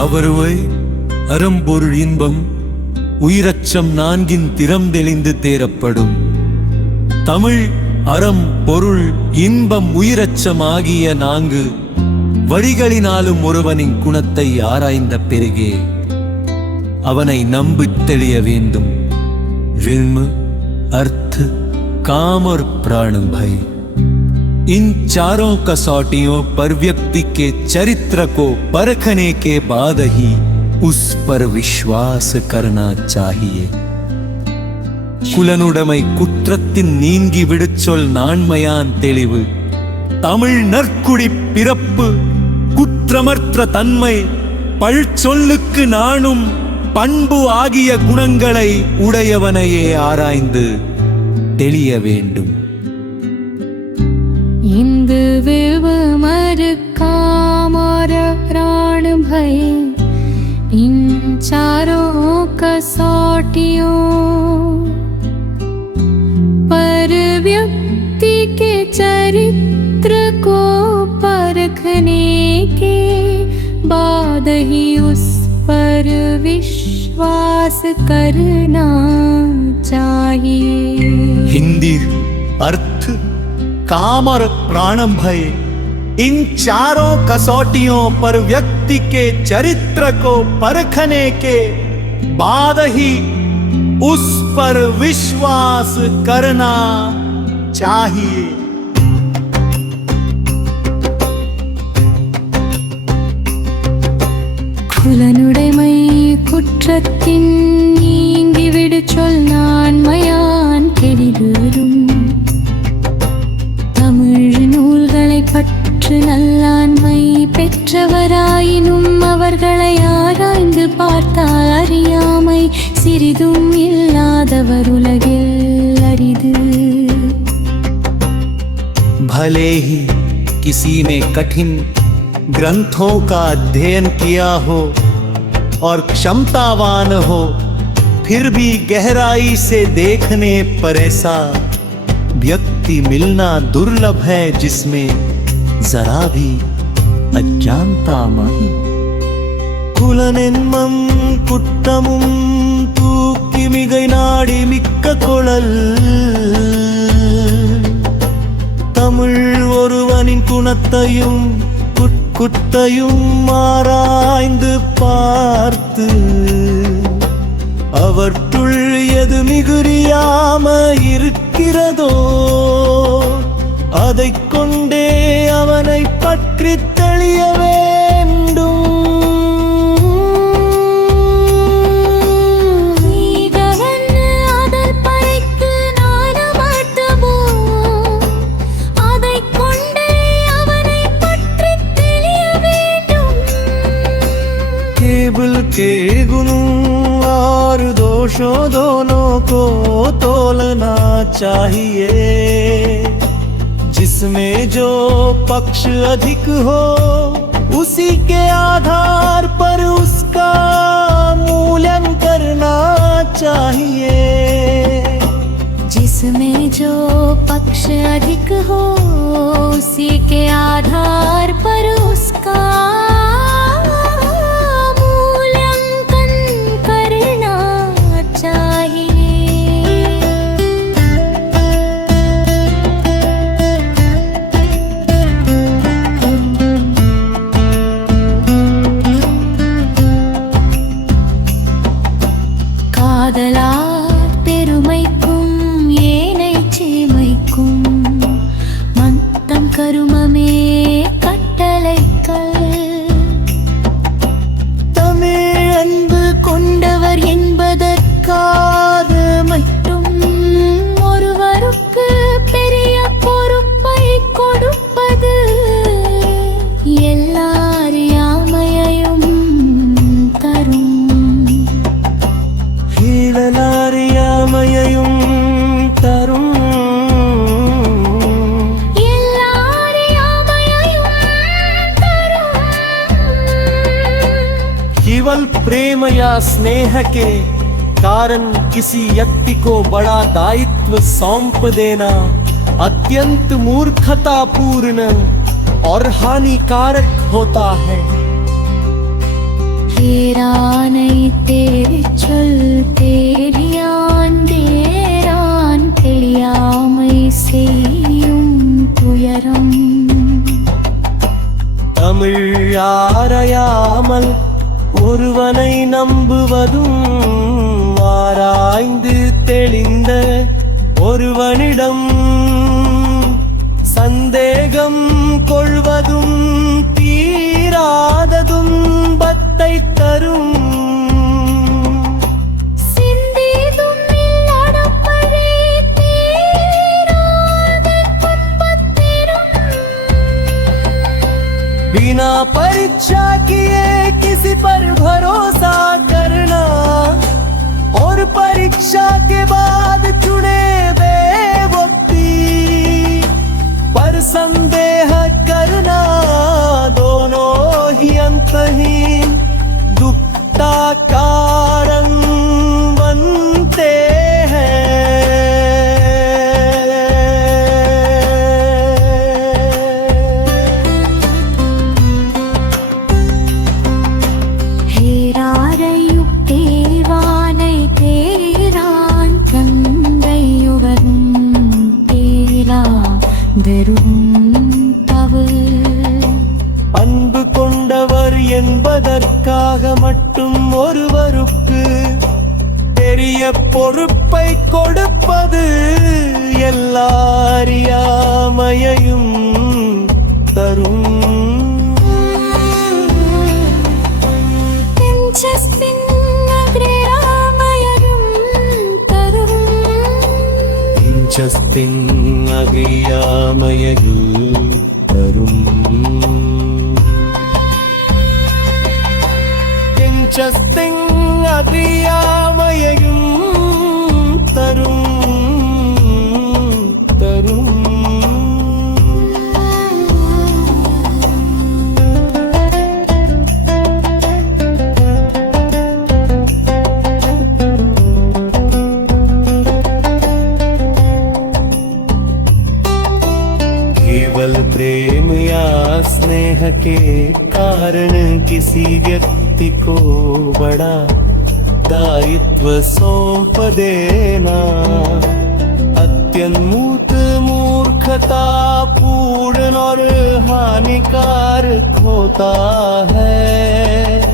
அவருவை அறம்பொருள் இன்பம் உயிரச்சம் நான்கின் திறம் தெளிந்து தேரப்படும். தமிழ் அறம் பொருள் இன்பம் உயிரச்சம் ஆகிய நான்கு வழிகளினாலும் ஒருவனின் குணத்தை ஆராய்ந்த பிறகே அவனை நம்பித் தெளிய வேண்டும். विल्म अर्थ काम और प्राण भय, इन चारों कसौटियों पर व्यक्ति के चरित्र को परखने के बाद ही उस पर विश्वास करना चाहिए. குலனுடைமை குற்றத்தின் நீங்கி விடுச்சொல் நான்மையான் தெளிவு, தமிழ் நற்குடி பிறப்பு குற்றமற்ற தன்மை பல்சொல்லுக்கு நாணும் பண்பு ஆகிய குணங்களை உடையவனையே ஆராய்ந்து தெளிய வேண்டும். இந்து விவமரு காமர प्राण भय, इन चारों कसौटियों पर व्यक्ति के चरित्र को परखने के बाद ही उस पर विश्वास करना चाहिए. हिंदी अर्थ काम और प्राण भय, इन चारों कसौटियों पर व्यक्ति के चरित्र को परखने के बाद ही उस पर विश्वास करना चाहिए. குலனுடைமை குற்றத்தின் நீங்கி விடுச்சொல் நான்மையான் தெளிதரும், தமிழ் நூல்களை பற்று நல்லாண்மை பெற்றவராயினும் அவர்களை ஆராய்ந்து பார்த்தால் அறியாமை சிறிதும் இல்லாதவர் உலகில் அரிது. भले ही किसी ने कठिन ग्रंथों का अध्ययन किया हो और क्षमतावान हो, फिर भी गहराई से देखने पर ऐसा व्यक्ति मिलना दुर्लभ है जिसमें जरा भी अज्ञानता नहीं. குலனென்மம் குற்றமும் தூக்கி மிகை நாடி மிக்க குழல், தமிழ் ஒருவனின் குணத்தையும் குத்தையும் ஆராய்ந்து பார்த்து அவற்றுள் எது மிகுறியாம இருக்கிறதோ அதைக் கொண்டே அவனை பற்றி தெளிய வேண்டும். के गुणों और दोषों दोनों को तोलना चाहिए, जिसमें जो पक्ष अधिक हो उसी के आधार पर उसका मूल्यांकन करना चाहिए. जिसमें जो पक्ष अधिक हो उसी के आधार पर उसका केवल प्रेम या स्नेह के कारण किसी व्यक्ति को बड़ा दायित्व सौंप देना अत्यंत मूर्खतापूर्ण और हानिकारक होता है. तेरा नहीं तेरे चल तेरियान देरान தெரியாமை செய்யும் துயரம் தமிழ் ஆராயாமல் ஒருவனை நம்புவதும் ஆராய்ந்து தெளிந்த ஒருவனிடம் சந்தேகம் கொள்வதும் தீராத துன்பத்தை தரும் சிந்திதும் நடப்பதே தீராத துன்பத்திரும் बिना परीक्षा किए किसी पर भरोसा करना और परीक्षा के बाद चुने व्यक्ति पर संदेह करना दोनों ही अंतहीन दुखता कारण बनते ஹேராரையும் தேவானை தேரான் கங்கையுடன் தேரா வெறும் தவறு அன்பு கொண்டவர் என்பதற்காக மட்டும் ஒருவருக்கு பெரிய பொறுப்பை கொடுப்பது எல்லா அறியாமையையும் தரும் நெஞ்சஸ்பின் அக்ரேராமயரும் தரும் இஞ்சஸ்தின் அகியாமயகு தரும் இஞ்சஸ்தின் அகியாமயகும் தரும் தரும் केवल प्रेम या स्नेह के कारण किसी व्यक्ति को बड़ा दायित्व सौंप देना अत्यंत मूर्खता पूर्ण और हानिकारक होता है